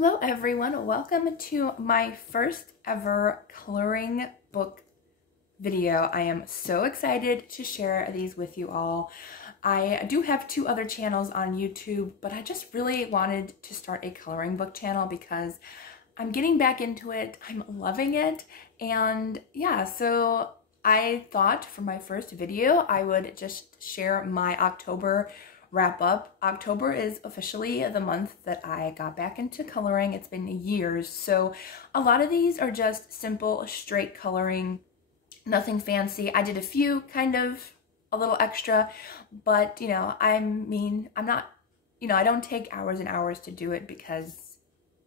Hello everyone, welcome to my first ever coloring book video. I am so excited to share these with you all. I do have two other channels on YouTube, but I just really wanted to start a coloring book channel because I'm getting back into it. I'm loving it. And yeah, so I thought for my first video, I would just share my October wrap up. October is officially the month that I got back into coloring. It's been years. So a lot of these are just simple, straight coloring, nothing fancy. I did a few kind of a little extra, but you know, I'm not, I don't take hours and hours to do it because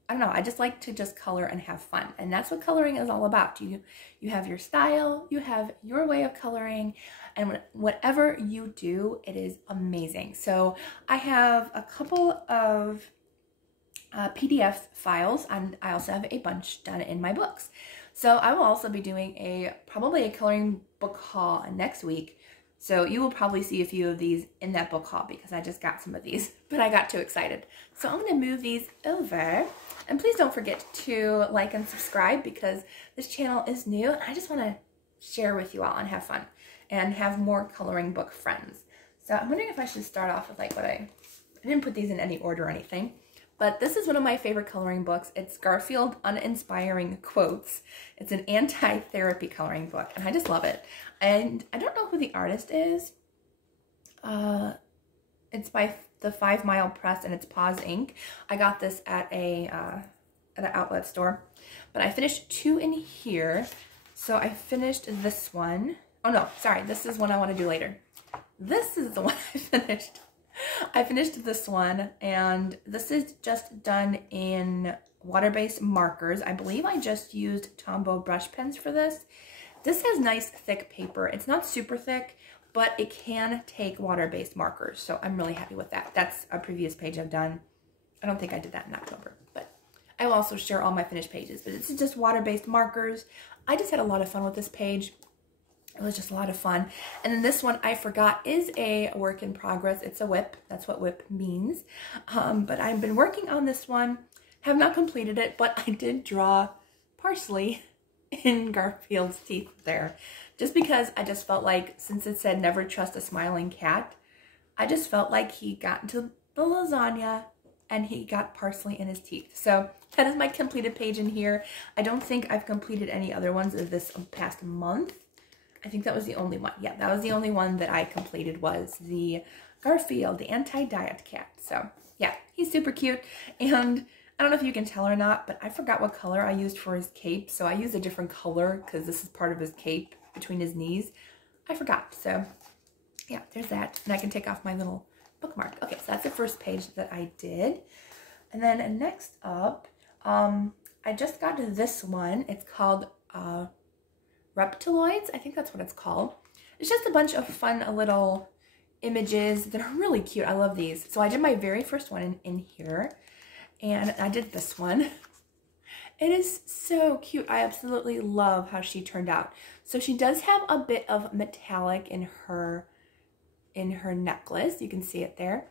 I don't know, I just like to just color and have fun. And that's what coloring is all about. You have your style, you have your way of coloring, and whatever you do, it is amazing. So I have a couple of PDF files, and I also have a bunch done in my books. So I will also be doing probably a coloring book haul next week. So you will probably see a few of these in that book haul because I just got some of these, but I got too excited. So I'm going to move these over. And please don't forget to like and subscribe because this channel is new and I just want to share with you all and have fun and have more coloring book friends. So I'm wondering if I should start off with like I didn't put these in any order or anything, but this is one of my favorite coloring books. It's Garfield Uninspiring Quotes. It's an anti-therapy coloring book and I just love it. And I don't know who the artist is. It's by the 5 Mile Press and it's Paws Ink. I got this at an outlet store, but I finished 2 in here. So I finished this one. Oh no, sorry, this is one I want to do later. This is the one I finished. I finished this one, and this is just done in water-based markers. I believe I just used Tombow brush pens for this. This has nice thick paper. It's not super thick, but it can take water-based markers, so I'm really happy with that. That's a previous page I've done. I don't think I did that in October, but I will also share all my finished pages. But this is just water-based markers. I just had a lot of fun with this page. It was just a lot of fun. And then this one, I forgot, is a work in progress. It's a WIP. That's what WIP means. But I've been working on this one. Have not completed it, but I did draw parsley in Garfield's teeth there. Just because I just felt like, since it said never trust a smiling cat, I just felt like he got into the lasagna and he got parsley in his teeth. So that is my completed page in here. I don't think I've completed any other ones of this past month. I think that was the only one. Yeah, that was the only one that I completed, was the Garfield, the anti-diet cat. So yeah, he's super cute. And I don't know if you can tell or not, but I forgot what color I used for his cape. So I used a different color because this is part of his cape between his knees. I forgot. So yeah, there's that. And I can take off my little bookmark. Okay, so that's the first page that I did. And then next up, I just got this one. It's called Reptiloids. I think that's what it's called. It's just a bunch of fun little images that are really cute. I love these. So I did my very first one in here. And I did this one. It is so cute. I absolutely love how she turned out. So she does have a bit of metallic in her necklace. You can see it there.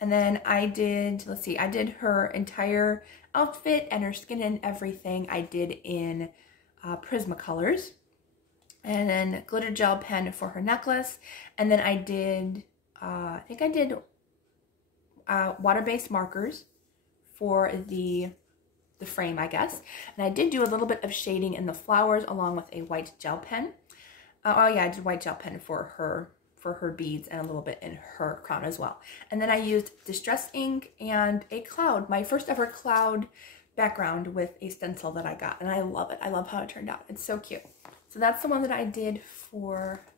And then I did, let's see, I did her entire outfit and her skin and everything I did in Prismacolors. And then glitter gel pen for her necklace. And then I did, I think I did water-based markers for the frame, I guess. And I did do a little bit of shading in the flowers along with a white gel pen. Oh yeah, I did white gel pen for her beads and a little bit in her crown as well. And then I used Distress ink and a cloud, my first ever cloud background with a stencil that I got. And I love it. I love how it turned out. It's so cute. So that's the one that I did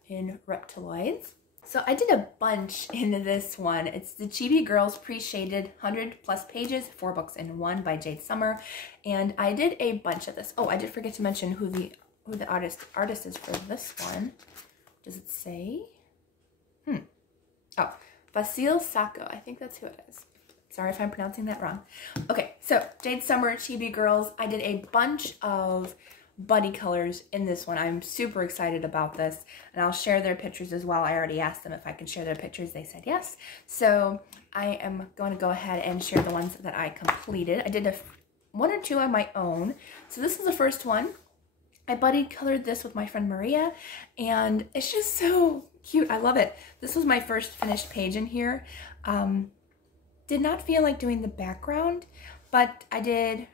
in Reptiloids. So I did a bunch in this one. It's the Chibi Girls Pre-Shaded 100+ Pages, 4 books in 1 by Jade Summer. And I did a bunch of this. Oh, I did forget to mention who the artist is for this one. Does it say? Oh, Vasil Sacco. I think that's who it is. Sorry if I'm pronouncing that wrong. Okay, so Jade Summer, Chibi Girls. I did a bunch of buddy colors in this one. I'm super excited about this, and I'll share their pictures as well. I already asked them if I can share their pictures. They said yes. So I am going to go ahead and share the ones that I completed. I did one or two on my own. So this is the first one. I buddy colored this with my friend Maria, and it's just so cute. I love it. This was my first finished page in here. Did not feel like doing the background, but I did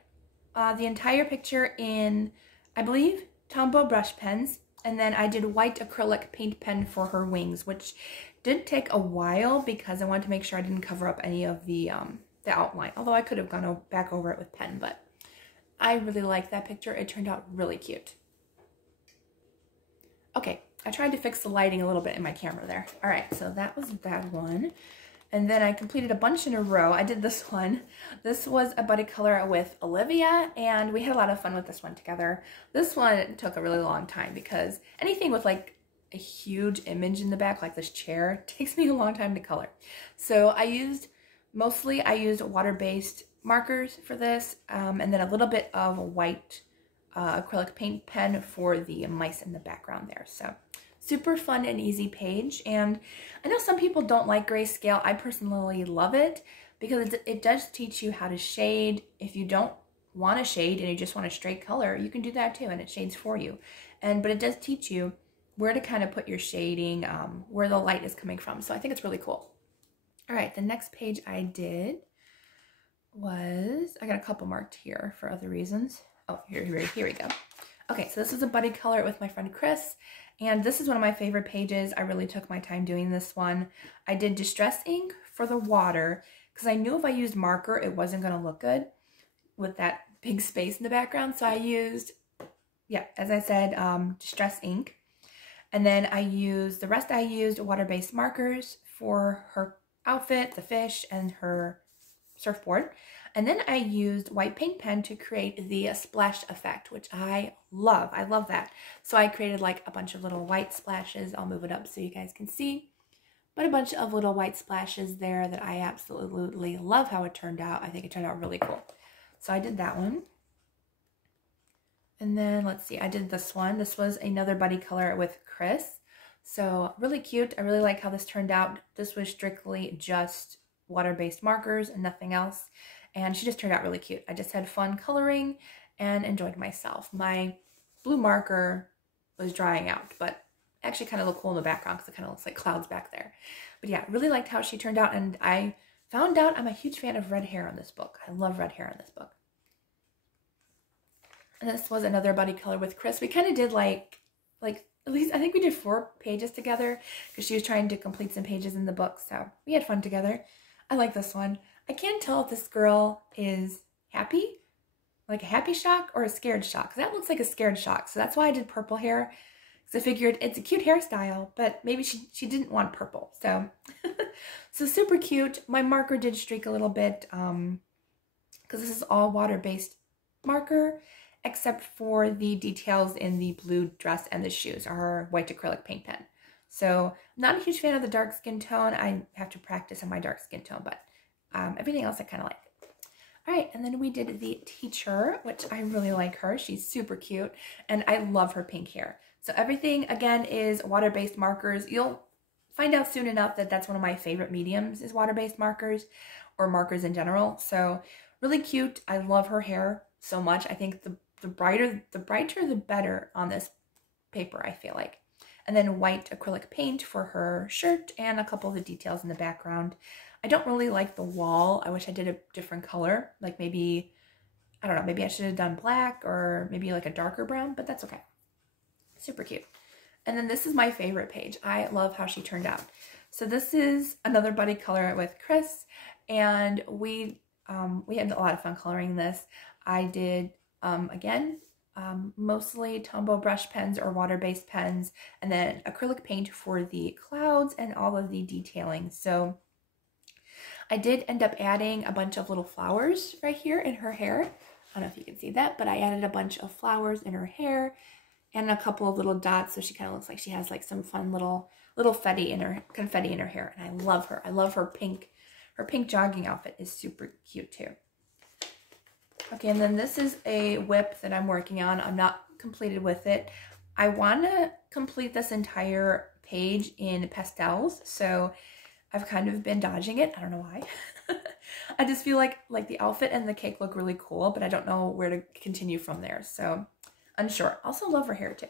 the entire picture in, I believe, Tombow brush pens, and then I did white acrylic paint pen for her wings, which did take a while because I wanted to make sure I didn't cover up any of the outline, although I could have gone back over it with pen, but I really like that picture. It turned out really cute. Okay, I tried to fix the lighting a little bit in my camera there. All right, so that was that one. And then I completed a bunch in a row. I did this one. This was a buddy color with Olivia, and we had a lot of fun with this one together. This one took a really long time because anything with like a huge image in the back, like this chair, takes me a long time to color. So I used water-based markers for this, and then a little bit of white acrylic paint pen for the mice in the background there. So super fun and easy page. And I know some people don't like grayscale. I personally love it because it does teach you how to shade. If you don't want to shade and you just want a straight color, you can do that too, and it shades for you. But it does teach you where to kind of put your shading, where the light is coming from. So I think it's really cool. All right, the next page I did was, I got a couple marked here for other reasons. Oh, here we go. Okay, so this is a buddy color with my friend Chris, and this is one of my favorite pages. I really took my time doing this one. I did distress ink for the water because I knew if I used marker, it wasn't going to look good with that big space in the background. So I used, yeah, as I said, distress ink. And then I used water-based markers for her outfit, the fish, and her surfboard. And then I used white paint pen to create the splash effect, which I love. I love that. So I created like a bunch of little white splashes. I'll move it up so you guys can see. But a bunch of little white splashes there that I absolutely love how it turned out. I think it turned out really cool. So I did that one. And then let's see, I did this one. This was another buddy color with Chris. So really cute. I really like how this turned out. This was strictly just water-based markers and nothing else. And she just turned out really cute. I just had fun coloring and enjoyed myself. My blue marker was drying out, but actually kind of looked cool in the background because it kind of looks like clouds back there. But yeah, really liked how she turned out. And I found out I'm a huge fan of red hair on this book. I love red hair on this book. And this was another buddy color with Chris. We kind of did like at least I think we did 4 pages together because she was trying to complete some pages in the book. So we had fun together. I like this one. I can't tell if this girl is happy, like a happy shock or a scared shock, because that looks like a scared shock. So that's why I did purple hair, because I figured it's a cute hairstyle, but maybe she didn't want purple. So, so super cute. My marker did streak a little bit because this is all water-based marker, except for the details in the blue dress and the shoes are white acrylic paint pen. So I'm not a huge fan of the dark skin tone. I have to practice on my dark skin tone, but everything else I kind of like. All right, and then we did the teacher, which I really like her. She's super cute, and I love her pink hair. So everything, again, is water-based markers. You'll find out soon enough that that's one of my favorite mediums is water-based markers or markers in general. So really cute. I love her hair so much. I think the brighter the better on this paper, I feel like. And then white acrylic paint for her shirt and a couple of the details in the background. I don't really like the wall. I wish I did a different color. Like maybe, I don't know, maybe I should have done black or maybe like a darker brown, but that's okay. Super cute. And then this is my favorite page. I love how she turned out. So this is another buddy color with Chris, and we had a lot of fun coloring this. I did, again, mostly Tombow brush pens or water-based pens, and then acrylic paint for the clouds and all of the detailing. So I did end up adding a bunch of little flowers right here in her hair. I don't know if you can see that, but I added a bunch of flowers in her hair and a couple of little dots, so she kind of looks like she has like some fun little confetti in her hair. And I love her. I love her pink. Her pink jogging outfit is super cute too. Okay, and then this is a WIP that I'm working on. I'm not completed with it. I want to complete this entire page in pastels, so I've kind of been dodging it. I don't know why. I just feel like the outfit and the cake look really cool, but I don't know where to continue from there. So unsure. Also love her hair too.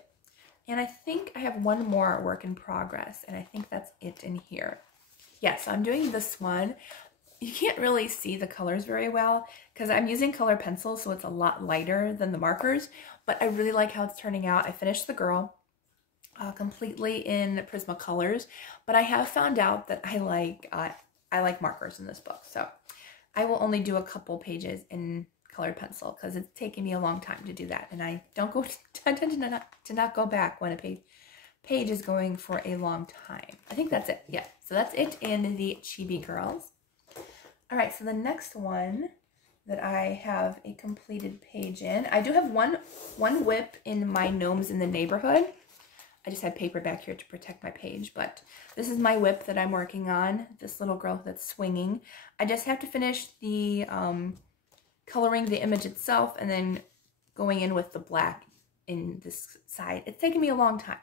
And I think I have one more work in progress, and I think that's it in here. Yes, I'm doing this one. You can't really see the colors very well because I'm using color pencils, so it's a lot lighter than the markers, but I really like how it's turning out. I finished the girl completely in Prismacolors, but I have found out that I like markers in this book, so I will only do a couple pages in colored pencil because it's taken me a long time to do that, and I don't go I tend to not go back when a page is going for a long time. I think that's it. Yeah, so that's it in the Chibi Girls. All right, so the next one that I have a completed page in, I do have one WIP in my Gnomes in the Neighborhood. I just had paper back here to protect my page, but this is my WIP that I'm working on, this little girl that's swinging. I just have to finish the coloring the image itself and then going in with the black in this side. It's taken me a long time.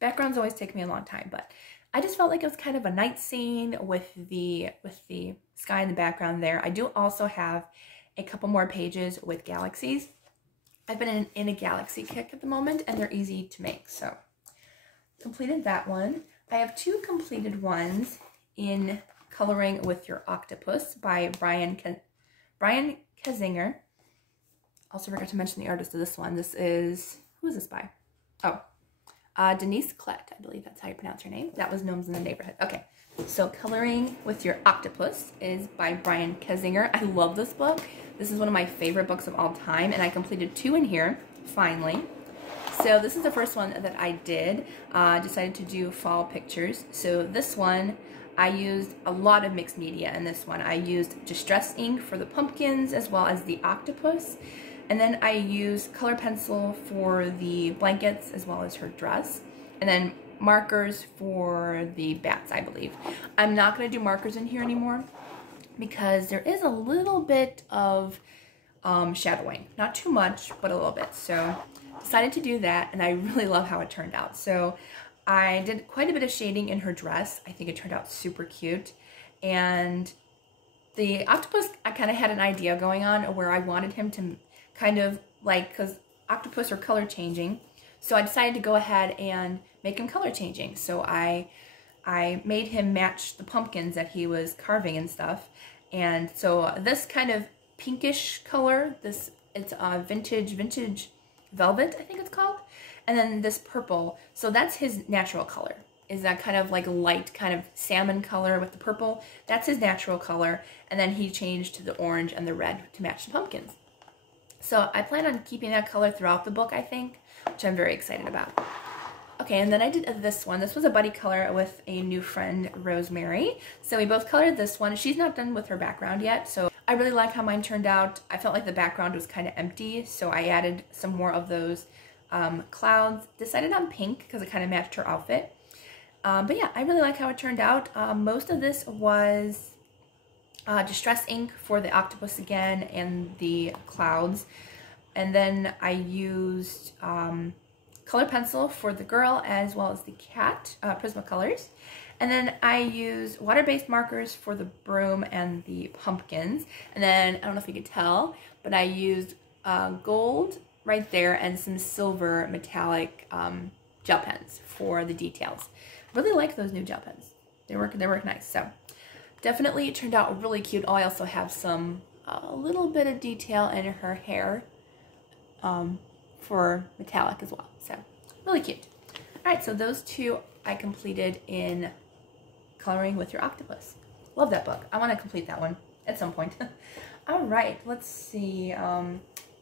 Backgrounds always take me a long time, but I just felt like it was kind of a night scene with the sky in the background there. I do also have a couple more pages with galaxies. I've been in a galaxy kick at the moment, and they're easy to make, so completed that one. I have two completed ones in Coloring with Your Octopus by Brian Kazinger. Also forgot to mention the artist of this one. This is, who is this by? Oh, Denise Klett, I believe that's how you pronounce her name. That was Gnomes in the Neighborhood. Okay, so Coloring with Your Octopus is by Brian Kazinger. I love this book. This is one of my favorite books of all time, and I completed two in here, finally. So this is the first one that I did. Decided to do fall pictures. So this one, I used a lot of mixed media in this one. I used distress ink for the pumpkins as well as the octopus. And then I used color pencil for the blankets as well as her dress. And then markers for the bats, I believe. I'm not going to do markers in here anymore because there is a little bit of shadowing. Not too much, but a little bit. So decided to do that, and I really love how it turned out. So I did quite a bit of shading in her dress. I think it turned out super cute. And the octopus, I kind of had an idea going on where I wanted him to kind of like, because octopus are color changing, so I decided to go ahead and make him color changing. So I made him match the pumpkins that he was carving and stuff. And so this kind of pinkish color, it's vintage velvet, I think it's called. And then this purple, so that's his natural color, is that kind of like light kind of salmon color with the purple. That's his natural color. And then he changed to the orange and the red to match the pumpkins. So I plan on keeping that color throughout the book, I think, which I'm very excited about. Okay, and then I did this one. This was a buddy color with a new friend, Rosemary. So we both colored this one. She's not done with her background yet, so I really like how mine turned out. I felt like the background was kind of empty, so I added some more of those clouds. Decided on pink because it kind of matched her outfit. But yeah, I really like how it turned out. Most of this was distress ink for the octopus again and the clouds. And then I used color pencil for the girl as well as the cat, Prismacolors. And then I used water-based markers for the broom and the pumpkins. And then, I don't know if you could tell, but I used gold right there and some silver metallic gel pens for the details. Really like those new gel pens. They work nice. So definitely it turned out really cute. Oh, I also have a little bit of detail in her hair for metallic as well. So really cute. All right, so those two I completed in Coloring with Your Octopus. Love that book. I want to complete that one at some point. All right, let's see.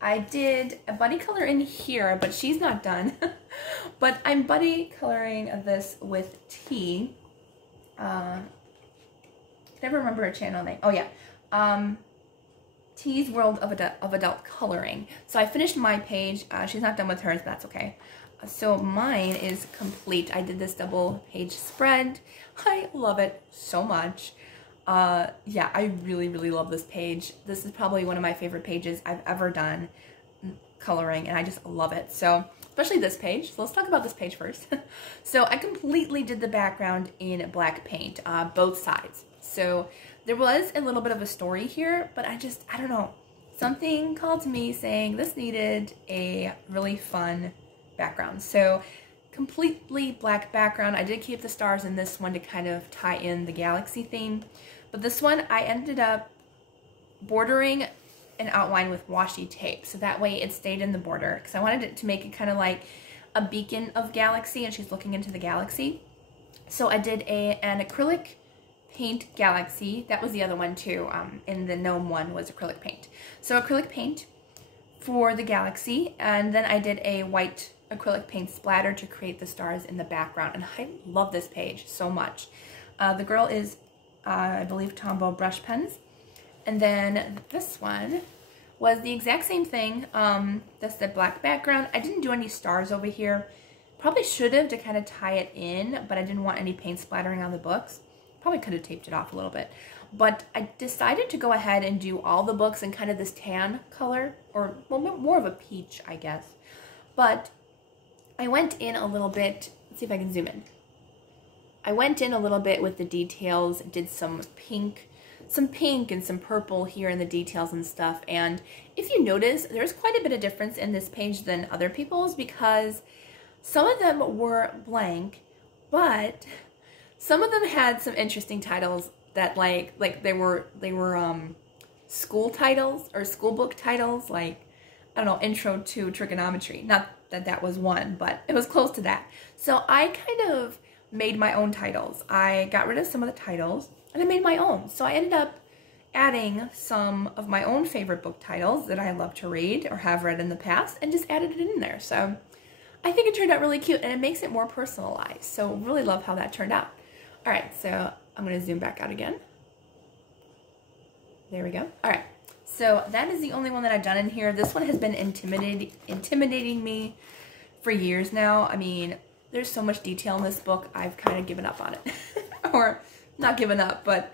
I did a buddy color in here, but she's not done. But I'm buddy coloring this with T. I never remember her channel name. Oh yeah, T's World of Adult Coloring. So I finished my page. She's not done with hers, but that's okay. So mine is complete. I did this double page spread. I love it so much. Yeah, I really love this page. This is probably one of my favorite pages I've ever done coloring, and I just love it. So especially this page. So let's talk about this page first. So I completely did the background in black paint, both sides. So there was a little bit of a story here, but I don't know. Something called to me saying this needed a really fun background. So completely black background. I did keep the stars in this one to kind of tie in the galaxy theme. But this one I ended up bordering an outline with washi tape. So that way it stayed in the border. Because I wanted it to make it kind of like a beacon of galaxy, and she's looking into the galaxy. So I did an acrylic paint galaxy. That was the other one too. In the gnome one was acrylic paint. So acrylic paint for the galaxy, and then I did a white acrylic paint splatter to create the stars in the background. And I love this page so much. The girl is, I believe, Tombow brush pens. And then this one was the exact same thing. That's the black background. I didn't do any stars over here. Probably should have to kind of tie it in, but I didn't want any paint splattering on the books. Probably could have taped it off a little bit. But I decided to go ahead and do all the books in kind of this tan color, or well, more of a peach, I guess. But I went in a little bit. Let's see if I can zoom in. I went in a little bit with the details, did some pink and some purple here in the details and stuff. And if you notice, there's quite a bit of difference in this page than other people's, because some of them were blank, but some of them had some interesting titles that like they were school titles or school book titles, like, I don't know, Intro to Trigonometry. Not that that was one, but it was close to that. So I kind of made my own titles. I got rid of some of the titles and I made my own. So I ended up adding some of my own favorite book titles that I love to read or have read in the past, and just added it in there. So I think it turned out really cute, and it makes it more personalized. So really love how that turned out. All right, so I'm going to zoom back out again. There we go. All right, so that is the only one that I've done in here. This one has been intimidating me for years now. I mean, there's so much detail in this book, I've kind of given up on it. Or not given up, but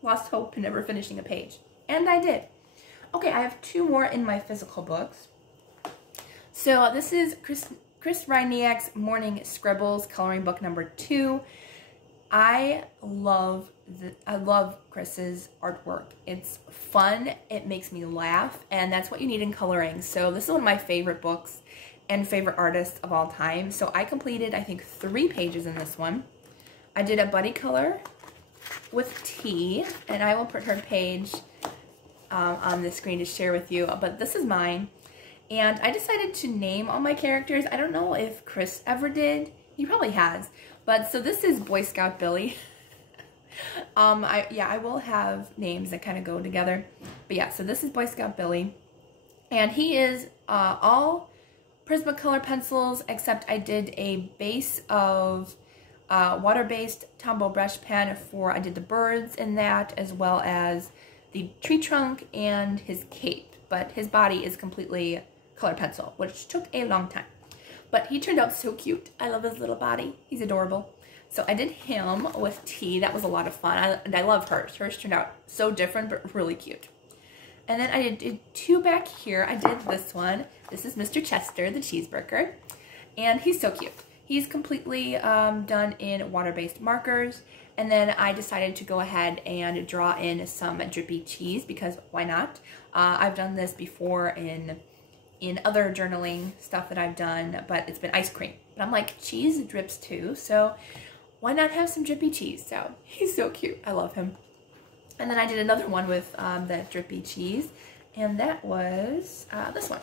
lost hope in never finishing a page. And I did. Okay, I have two more in my physical books. So this is Chris Reiniak's Morning Scribbles coloring book number 2. I love Chris's artwork. It's fun, it makes me laugh, and that's what you need in coloring. So this is one of my favorite books and favorite artists of all time. So I completed, I think, 3 pages in this one. I did a buddy color with T, and I will put her page on the screen to share with you, but this is mine. And I decided to name all my characters. I don't know if Chris ever did. He probably has. But so this is Boy Scout Billy. I will have names that kind of go together. But yeah, so this is Boy Scout Billy. And he is all Prismacolor pencils, except I did a base of water-based Tombow brush pen I did the birds in that, as well as the tree trunk and his cape. But his body is completely color pencil, which took a long time. But he turned out so cute. I love his little body. He's adorable. So I did him with T. That was a lot of fun. And I love hers. Hers turned out so different, but really cute. And then I did 2 back here. I did this one. This is Mr. Chester, the cheeseburger. And he's so cute. He's completely done in water-based markers. And then I decided to go ahead and draw in some drippy cheese, because why not? I've done this before in other journaling stuff that I've done, but it's been ice cream. But I'm like, cheese drips too, so why not have some drippy cheese? So he's so cute. I love him. And then I did another one with that drippy cheese, and that was this one.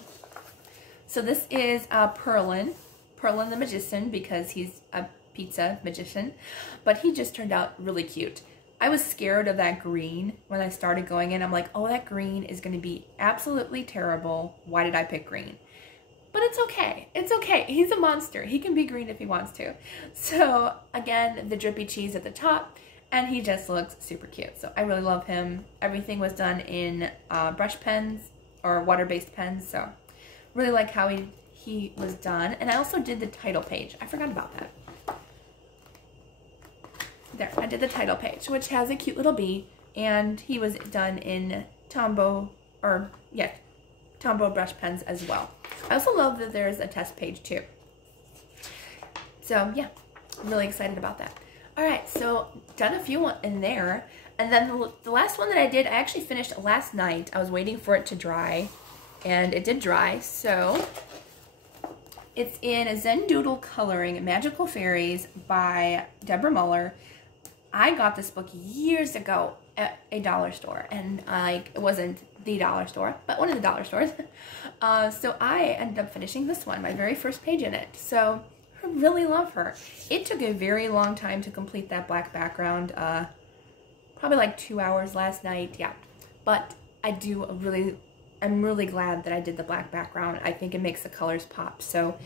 So this is Perlin the Magician, because he's a pizza magician, but he just turned out really cute. I was scared of that green when I started going in. I'm like, oh, that green is going to be absolutely terrible. Why did I pick green? But it's okay. It's okay. He's a monster. He can be green if he wants to. So again, the drippy cheese at the top, and he just looks super cute. So I really love him. Everything was done in brush pens or water-based pens. So really like how he was done. And I also did the title page. I forgot about that. There, I did the title page, which has a cute little bee, and he was done in Tombow brush pens as well. I also love that there's a test page too. So yeah, I'm really excited about that. All right, so done a few in there. And then the last one that I did, I actually finished last night. I was waiting for it to dry, and it did dry. So it's in Zen Doodle Coloring, Magical Fairies by Deborah Muller. I got this book years ago at a dollar store, and it wasn't the dollar store, but one of the dollar stores. So I ended up finishing this one, my very first page in it. So I really love her. It took a very long time to complete that black background, probably like 2 hours last night, yeah. But I'm really glad that I did the black background. I think it makes the colors pop. So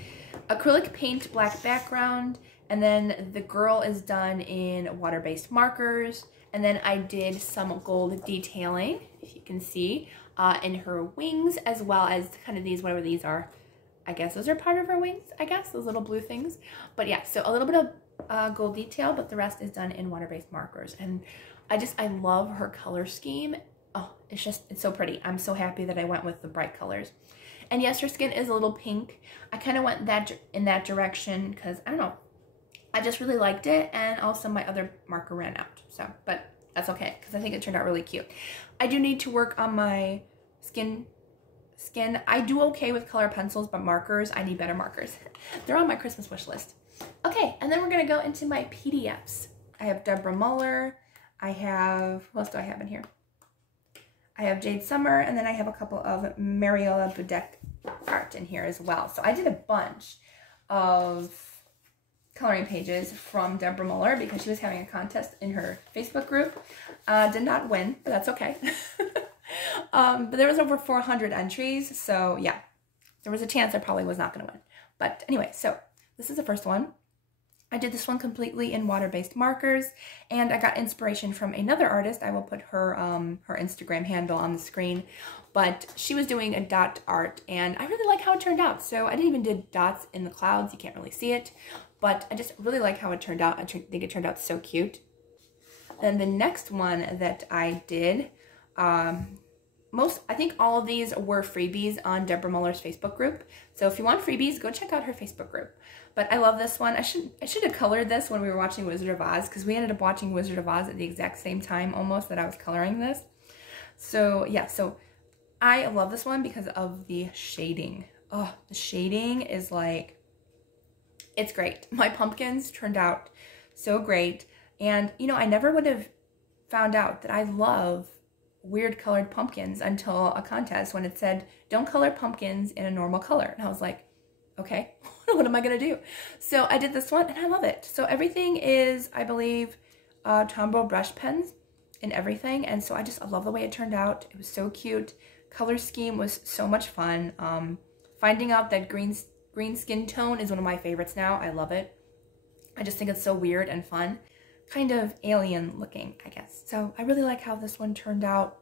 acrylic paint black background, and then the girl is done in water-based markers, and then I did some gold detailing, if you can see, in her wings, as well as kind of these, whatever these are. I guess those are part of her wings, I guess, those little blue things. But yeah, so a little bit of gold detail, but the rest is done in water-based markers. And I love her color scheme. Oh, it's so pretty. I'm so happy that I went with the bright colors. And yes, her skin is a little pink. I kind of went in that direction because, I don't know, I just really liked it, and also my other marker ran out. So, but that's okay because I think it turned out really cute. I do need to work on my skin. I do okay with color pencils, but markers, I need better markers. They're on my Christmas wish list. Okay, and then we're gonna go into my PDFs. I have Deborah Muller. I have, what else do I have in here? I have Jade Summer, and then I have a couple of Mariella Budek art in here as well. So I did a bunch of coloring pages from Deborah Muller because she was having a contest in her Facebook group. Did not win, but that's okay. But there was over 400 entries, so yeah, there was a chance I probably was not going to win. But anyway, so this is the first one. I did this one completely in water-based markers, and I got inspiration from another artist. I will put her her Instagram handle on the screen, but she was doing a dot art, and I really like how it turned out. So I didn't even do dots in the clouds. You can't really see it, but I just really like how it turned out. I think it turned out so cute. Then the next one that I did, I think all of these were freebies on Deborah Muller's Facebook group. So if you want freebies, go check out her Facebook group. But I love this one. I should have colored this when we were watching Wizard of Oz, because we ended up watching Wizard of Oz at the exact same time almost that I was coloring this. So yeah, so I love this one because of the shading. Oh, the shading is like, it's great. My pumpkins turned out so great. And you know, I never would have found out that I love weird colored pumpkins until a contest when it said, don't color pumpkins in a normal color. And I was like, okay, what am I going to do? So I did this one and I love it. So everything is, I believe, Tombow brush pens and everything. And so I love the way it turned out. It was so cute. Color scheme was so much fun. Finding out that green skin tone is one of my favorites now. I love it. I just think it's so weird and fun. Kind of alien looking, I guess. So I really like how this one turned out.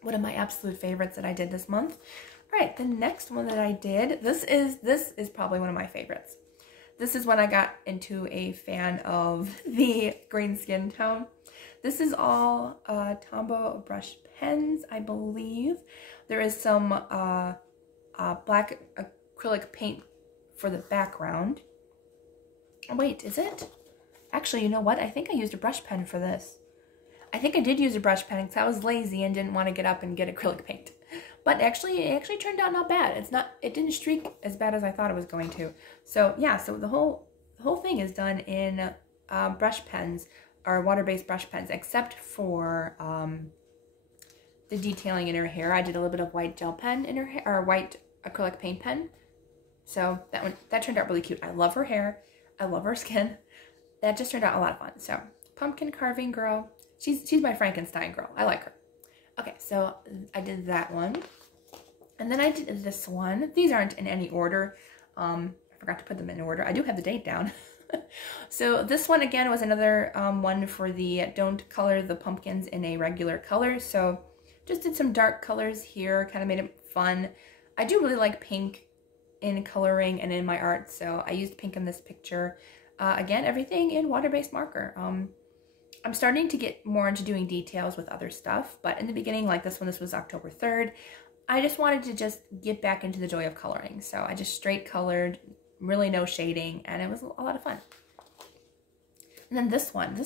One of my absolute favorites that I did this month. All right, the next one that I did, this is probably one of my favorites. This is when I got into a fan of the green skin tone. This is all Tombow brush pens, I believe. There is some black acrylic paint for the background. Oh, wait, is it? Actually, you know what? I think I used a brush pen for this. I think I did use a brush pen because I was lazy and didn't want to get up and get acrylic paint. But actually, it actually turned out not bad. It didn't streak as bad as I thought it was going to. So yeah, so the whole thing is done in brush pens or water-based brush pens, except for the detailing in her hair. I did a little bit of white gel pen in her hair, or white acrylic paint pen. So that turned out really cute. I love her hair. I love her skin. That just turned out a lot of fun. So pumpkin carving girl. She's my Frankenstein girl. I like her. Okay, so I did that one. And then I did this one. These aren't in any order. I forgot to put them in order. I do have the date down. So this one, again, was another one for the don't color the pumpkins in a regular color. So just did some dark colors here. Kind of made it fun. I do really like pink in coloring and in my art. So I used pink in this picture. Again, everything in water-based marker. I'm starting to get more into doing details with other stuff, but in the beginning, like this one, this was October 3rd, I just wanted to just get back into the joy of coloring. So I just straight colored, really no shading, and it was a lot of fun. And then this one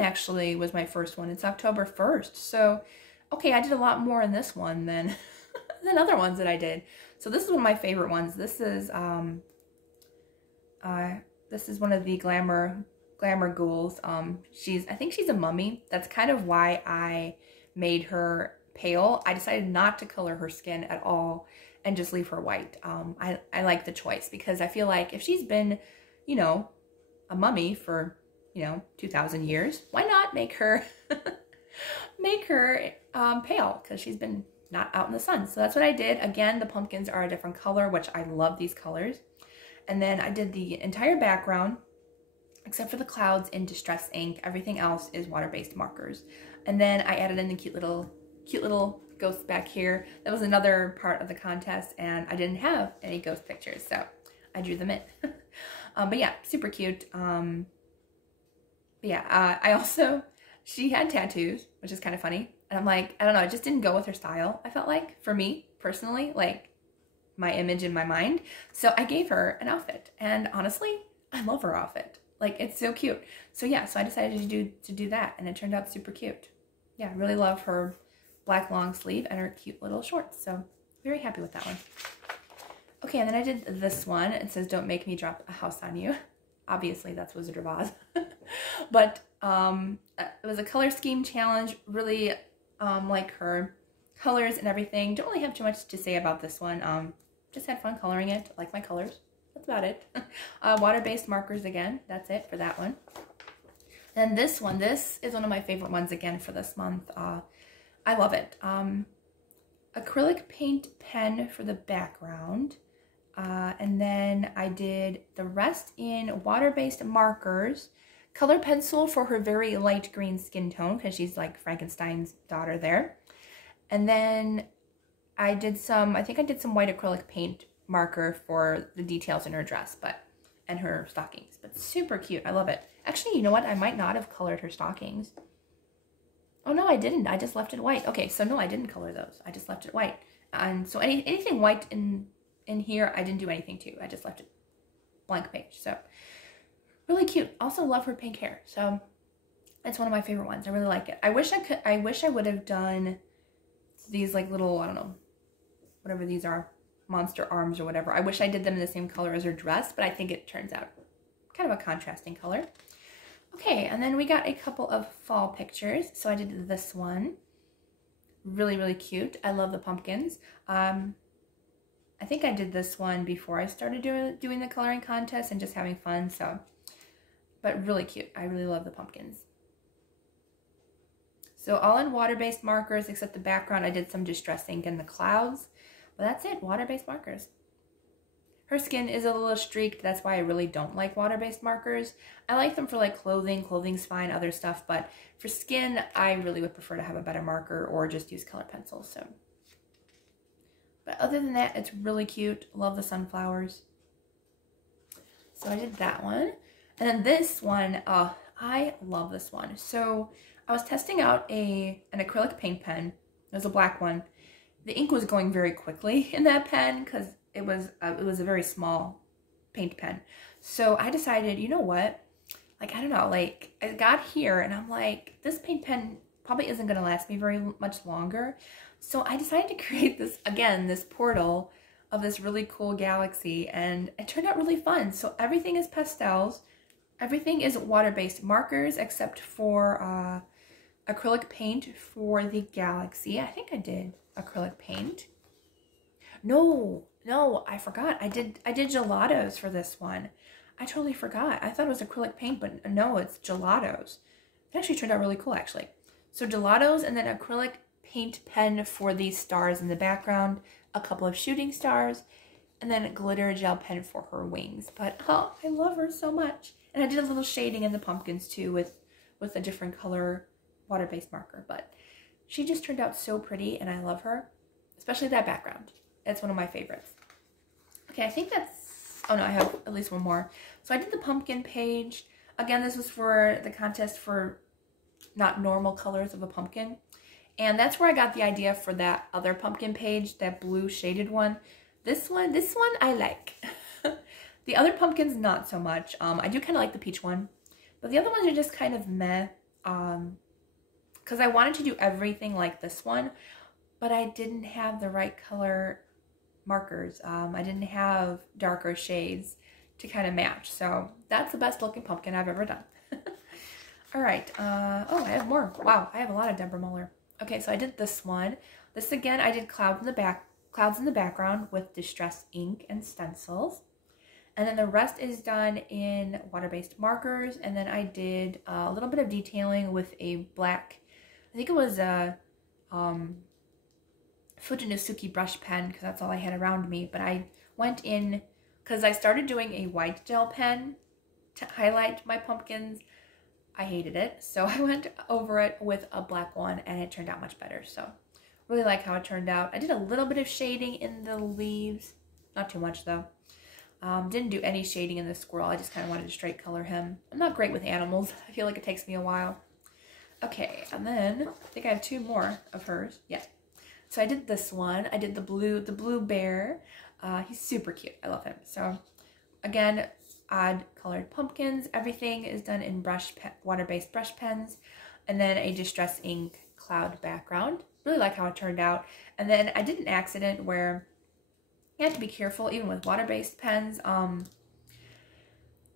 actually was my first one. It's October 1st. So, okay, I did a lot more in this one than than other ones that I did. So this is one of my favorite ones. This is one of the glamour ghouls. I think she's a mummy. That's kind of why I made her pale. I decided not to color her skin at all and just leave her white. I like the choice because I feel like if she's been, you know, a mummy for, you know, 2,000 years, why not make her pale, because she's been not out in the sun. So that's what I did. Again, the pumpkins are a different color, which I love these colors. And then I did the entire background except for the clouds in distress ink. Everything else is water-based markers. And then I added in the cute little ghosts back here. That was another part of the contest, and I didn't have any ghost pictures, so I drew them in. But yeah, super cute. I also, she had tattoos, which is kind of funny. And I'm like, I don't know, it just didn't go with her style, I felt like, for me, personally, like, my image in my mind. So I gave her an outfit, and honestly, I love her outfit. Like, it's so cute. So yeah, so I decided to do that, and it turned out super cute. Yeah, I really love her black long sleeve and her cute little shorts. So very happy with that one. Okay, and then I did this one. It says, "Don't make me drop a house on you." Obviously, that's Wizard of Oz. But it was a color scheme challenge. Really like her colors and everything. Don't really have too much to say about this one. Just had fun coloring it. Like my colors. That's about it. Water-based markers again. That's it for that one. Then this one. This is one of my favorite ones again for this month. I love it. Acrylic paint pen for the background. And then I did the rest in water-based markers. Color pencil for her very light green skin tone, because she's like Frankenstein's daughter there. And then I think I did some white acrylic paint marker for the details in her dress, and her stockings. But super cute. I love it. Actually, you know what? I might not have colored her stockings. Oh, no, I didn't. I just left it white. Okay, so no, I didn't color those. I just left it white. And so anything white in here, I didn't do anything to. I just left it blank page. So really cute. Also love her pink hair. So it's one of my favorite ones. I really like it. I wish I would have done these like little, I don't know, whatever these are, monster arms or whatever. I wish I did them in the same color as her dress, but I think it turns out kind of a contrasting color. Okay, and then we got a couple of fall pictures. So I did this one. Really, really cute. I love the pumpkins. I think I did this one before I started doing the coloring contest and just having fun, so. But really cute. I really love the pumpkins. So all in water-based markers, except the background. I did some distress ink in the clouds. But that's it, water-based markers. Her skin is a little streaked. That's why I really don't like water-based markers. I like them for like clothing. Clothing's fine, other stuff. But for skin, I really would prefer to have a better marker or just use color pencils. So. But other than that, it's really cute. Love the sunflowers. So I did that one. And then this one, I love this one. So I was testing out an acrylic paint pen. It was a black one. The ink was going very quickly in that pen because it was a very small paint pen. So I decided, you know what? Like, I don't know, like, I got here and I'm like, this paint pen probably isn't going to last me very much longer. So I decided to create this, again, this portal of this really cool galaxy, and it turned out really fun. So everything is pastels. Everything is water-based markers except for acrylic paint for the galaxy. I think I did acrylic paint. No, I forgot. I did gelatos for this one. I totally forgot. I thought it was acrylic paint, but no, it's gelatos. It actually turned out really cool, actually. So gelatos and then acrylic paint pen for these stars in the background, a couple of shooting stars, and then a glitter gel pen for her wings. But oh, I love her so much. And I did a little shading in the pumpkins too with a different color water-based marker. But she just turned out so pretty, and I love her, especially that background. It's one of my favorites. Okay, I think that's, oh no, I have at least one more. So I did the pumpkin page. Again, this was for the contest for not normal colors of a pumpkin. And that's where I got the idea for that other pumpkin page, that blue shaded one. This one I like. The other pumpkins, not so much. I do kind of like the peach one. But the other ones are just kind of meh. Because I wanted to do everything like this one, but I didn't have the right color markers. I didn't have darker shades to kind of match. So that's the best looking pumpkin I've ever done. All right. Oh, I have more. Wow, I have a lot of Deborah Muller. Okay, so I did this one. This again, I did clouds in the background with distress ink and stencils. And then the rest is done in water-based markers. And then I did a little bit of detailing with a black, I think it was a Fujinosuke brush pen, because that's all I had around me. But I went in, because I started doing a white gel pen to highlight my pumpkins. I hated it, so I went over it with a black one, and it turned out much better. So really like how it turned out. I did a little bit of shading in the leaves, not too much though. Didn't do any shading in the squirrel. I just kind of wanted to straight color him. I'm not great with animals. I feel like it takes me a while. Okay, and then I think I have two more of hers. Yeah. So I did this one. I did the blue bear. He's super cute. I love him. So again, odd colored pumpkins. Everything is done in water-based brush pens, and then a distress ink cloud background. Really like how it turned out. And then I did an accident where you have to be careful, even with water-based pens.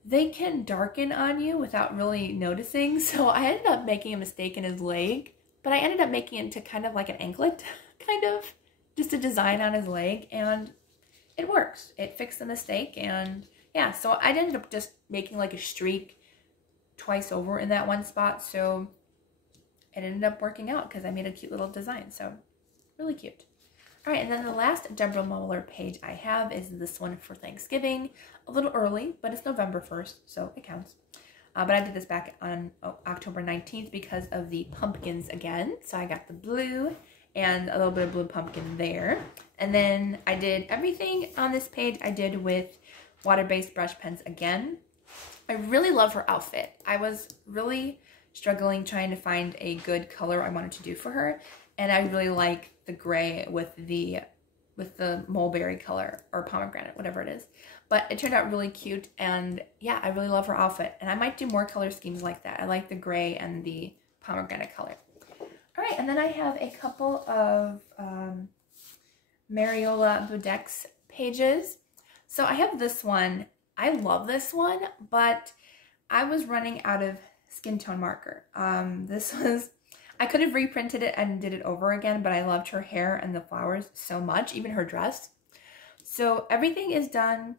They can darken on you without really noticing. So I ended up making a mistake in his leg, but I ended up making it into kind of like an anklet, kind of, just a design on his leg, and it works. It fixed the mistake, and yeah, so I ended up just making like a streak twice over in that one spot, so it ended up working out because I made a cute little design, so really cute. All right, and then the last Deborah Muller page I have is this one for Thanksgiving. A little early, but it's November 1st, so it counts. But I did this back on October 19th because of the pumpkins again. So I got the blue and a little bit of blue pumpkin there. And then I did everything on this page I did with water-based brush pens again. I really love her outfit. I was really struggling trying to find a good color I wanted to do for her. And I really like the gray with the mulberry color or pomegranate, whatever it is. But it turned out really cute, and yeah, I really love her outfit. And I might do more color schemes like that. I like the gray and the pomegranate color. All right, and then I have a couple of Mariola Budek's pages. So I have this one. I love this one, but I was running out of skin tone marker. I could have reprinted it and did it over again, but I loved her hair and the flowers so much, even her dress. So everything is done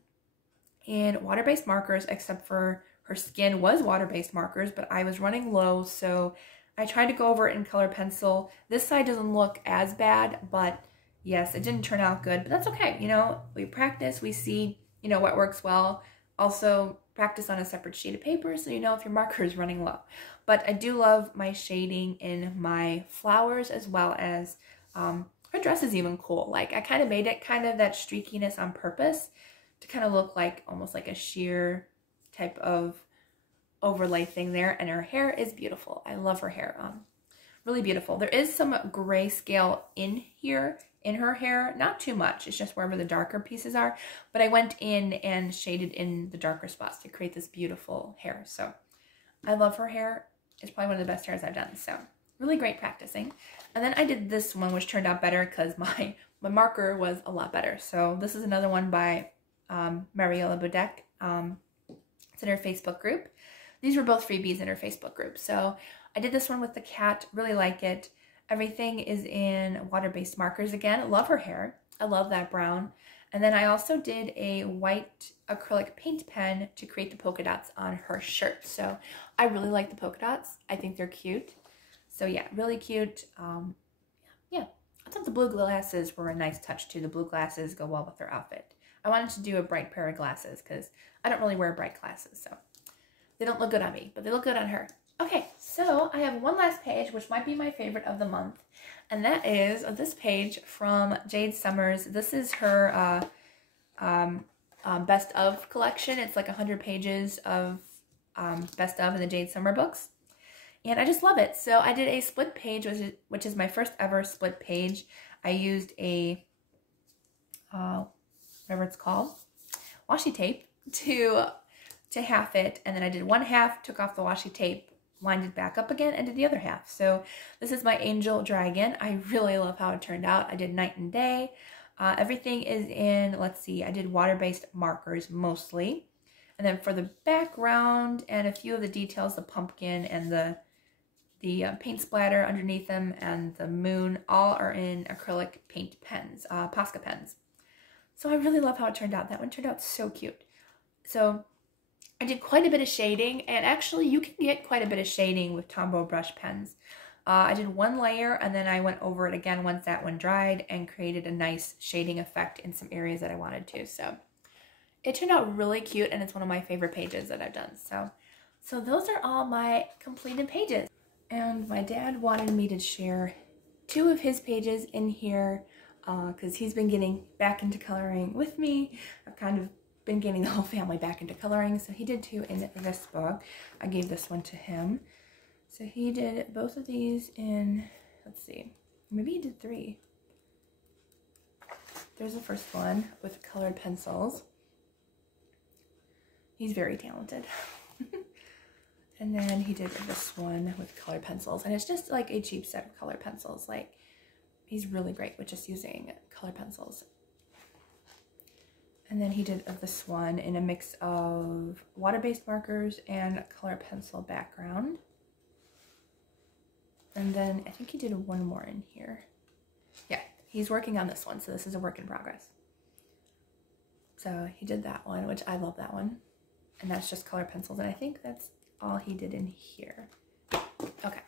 in water-based markers, except for her skin was water-based markers, but I was running low, so I tried to go over it in color pencil. This side doesn't look as bad, but yes, it didn't turn out good, but that's okay. You know, we practice, we see, you know, what works well. Also, practice on a separate sheet of paper so you know if your marker is running low. But I do love my shading in my flowers, as well as her dress is even cool. Like, I kind of made it kind of that streakiness on purpose to kind of look like almost like a sheer type of overlay thing there. And her hair is beautiful. I love her hair. Really beautiful. There is some grayscale in here in her hair, not too much. It's just wherever the darker pieces are. But I went in and shaded in the darker spots to create this beautiful hair. So I love her hair. It's probably one of the best hairs I've done. So really great practicing. And then I did this one, which turned out better because my marker was a lot better. So this is another one by Mariola Budek. It's in her Facebook group. These were both freebies in her Facebook group. So I did this one with the cat. Really like it. Everything is in water-based markers again. I love her hair. I love that brown. And then I also did a white acrylic paint pen to create the polka dots on her shirt. So I really like the polka dots. I think they're cute. So yeah, really cute. Yeah, I thought the blue glasses were a nice touch too. The blue glasses go well with her outfit. I wanted to do a bright pair of glasses because I don't really wear bright glasses. So they don't look good on me, but they look good on her. Okay, so I have one last page, which might be my favorite of the month, and that is this page from Jade Summers. This is her best of collection. It's like 100 pages of best of in the Jade Summer books, and I just love it. So I did a split page, which is my first ever split page. I used a, whatever it's called, washi tape to to half it, and then I did one half, took off the washi tape, lined it back up again, and did the other half. So this is my angel dragon. I really love how it turned out. I did night and day. Everything is in, let's see, I did water-based markers mostly. And then for the background and a few of the details, the pumpkin and the paint splatter underneath them and the moon, all are in acrylic paint pens, Posca pens. So I really love how it turned out. That one turned out so cute. So I did quite a bit of shading, and actually you can get quite a bit of shading with Tombow brush pens. I did one layer and then I went over it again once that one dried and created a nice shading effect in some areas that I wanted to. So it turned out really cute, and it's one of my favorite pages that I've done. So those are all my completed pages. And my dad wanted me to share 2 of his pages in here because he's been getting back into coloring with me. I've kind of been getting the whole family back into coloring, so he did 2 in this book. I gave this one to him. So he did both of these in, let's see, maybe he did 3. There's the first one with colored pencils. He's very talented. And then he did this one with colored pencils, and it's just like a cheap set of colored pencils. Like, he's really great with just using colored pencils. And then he did this one in a mix of water-based markers and color pencil background. And then I think he did one more in here. Yeah, he's working on this one, so this is a work in progress. So he did that one, which I love that one. And that's just color pencils, and I think that's all he did in here. Okay,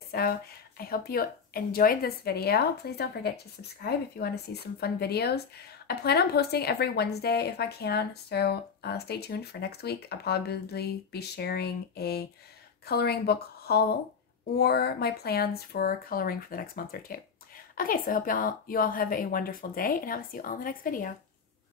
so I hope you enjoyed this video. Please don't forget to subscribe if you want to see some fun videos. I plan on posting every Wednesday if I can, so stay tuned for next week. I'll probably be sharing a coloring book haul or my plans for coloring for the next month or 2. Okay, so I hope you all have a wonderful day, and I will see you all in the next video.